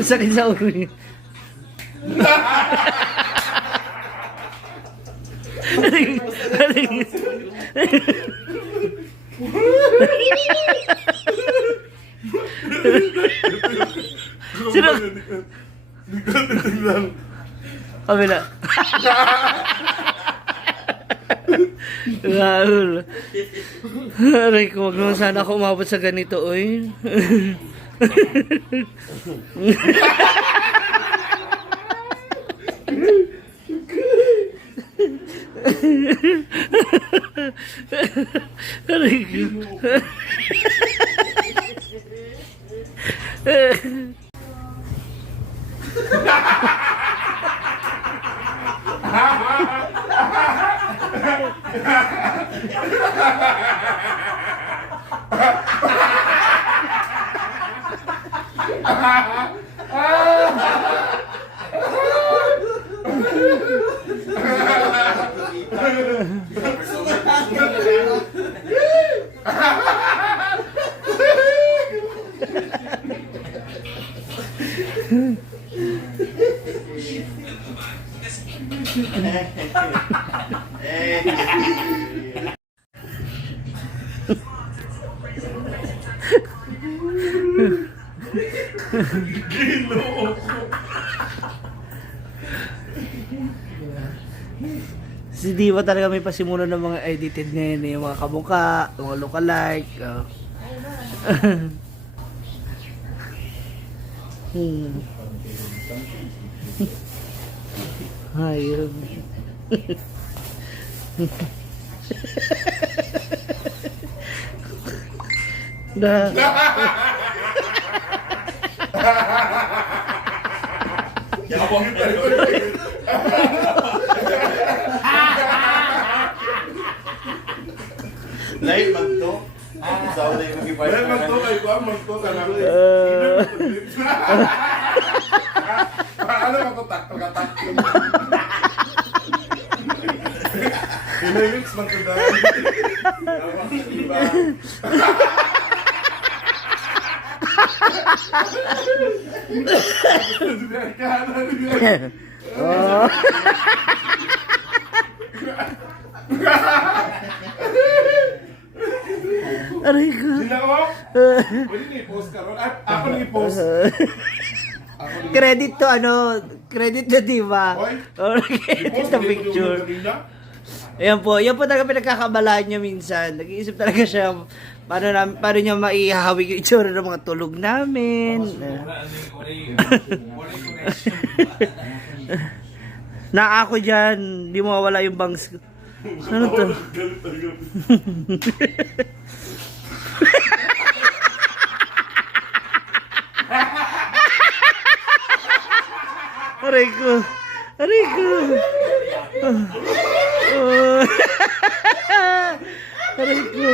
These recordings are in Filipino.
Sakit sa ulo niya. Sino? Kami na. Rahul. Aray ko, wag naman sana ako umabot sa ganito, oy. Aray ko. Si Diva talaga may pasimuno ng mga edited ngayon eh. Yung mga kamuka, mga lookalike. Ayun. Da. Live magto. Saw na yung mag-ibay. Live magto kay ko, magto ka lang. Ano magto tak, pagkatak. Kinayix magto dahil. Iba. Aray ko. Sila ko? Pwede ni-post ka ron. Ako ni-post. Credit to ano, credit to Diva. Credit to picture. Ayan po talaga pinagkakabalaan niya minsan. Nag-iisip talaga siya paano niya maihahawig yung itsura ng mga tulog namin. Na ako dyan, di mawawala yung bangs ko. Ano to? Aray ko. Aray ko. Aray ko.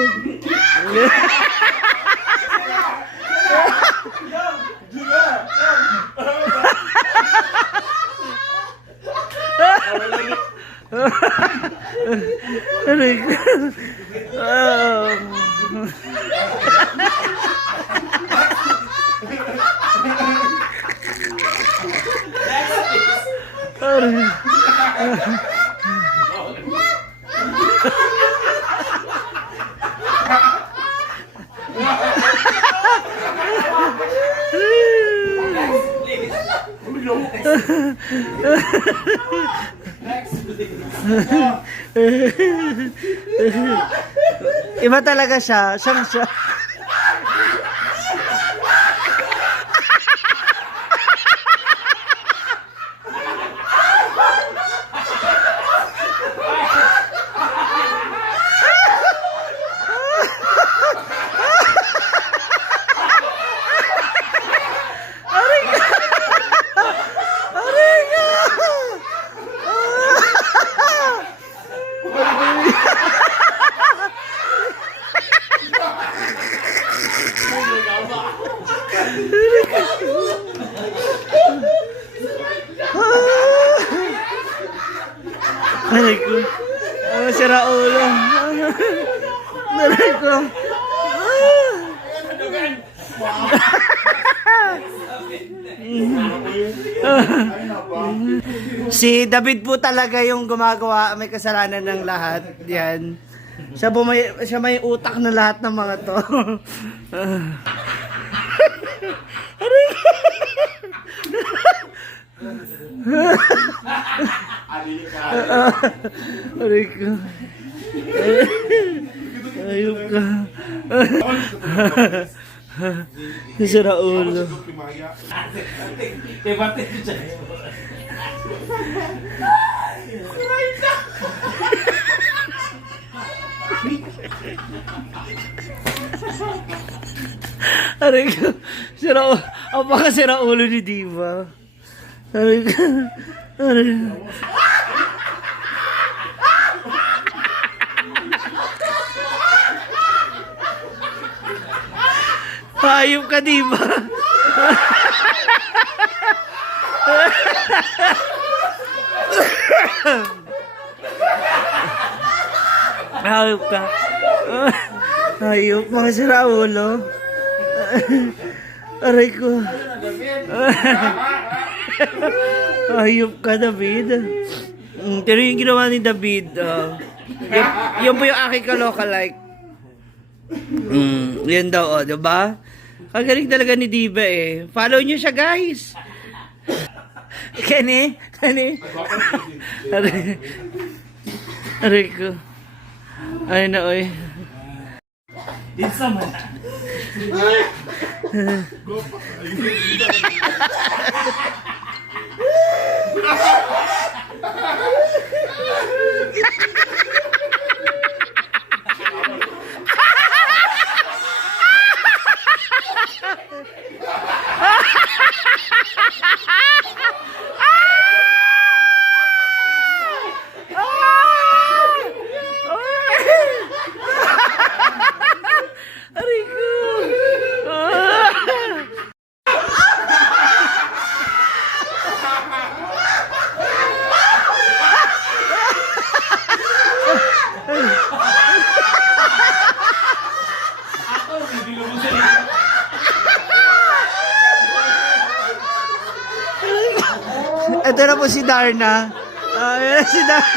Aray ko. Iba talaga siya. Siyang siya. Aray ka! Aray ko. Oh, sira ulo. Aray ko. Si David po talaga yung gumagawa, may kasalanan ng lahat. Yan. Siya may utak na lahat ng mga to. Aray ko. Aray ko. Ayop ka. Sira ulo. Aray ko. Sira ulo. Apaka sira ulo ni Diva. Aray ko. Aray. Hayop ka, Diva. Hayop ka. Hayop, mga sira ulo. Aray ko. Hayop ka, David. Pero yung ginawa ni David, yun po yung aking kaloka-like. Yan daw, diba? Kagaling talaga ni Diva eh. Follow nyo siya, guys. Kani? Aray ko. Ay na, oy. Isa man. Aray ko. Ito na po si Darna. Si Darna.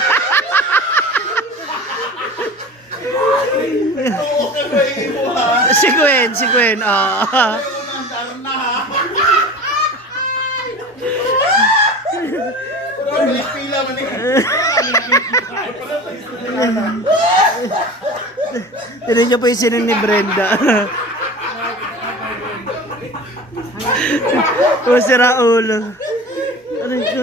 Si Gwen. Tinan niyo po yung sinang ni Brenda. O, sira ulo. Aray ko.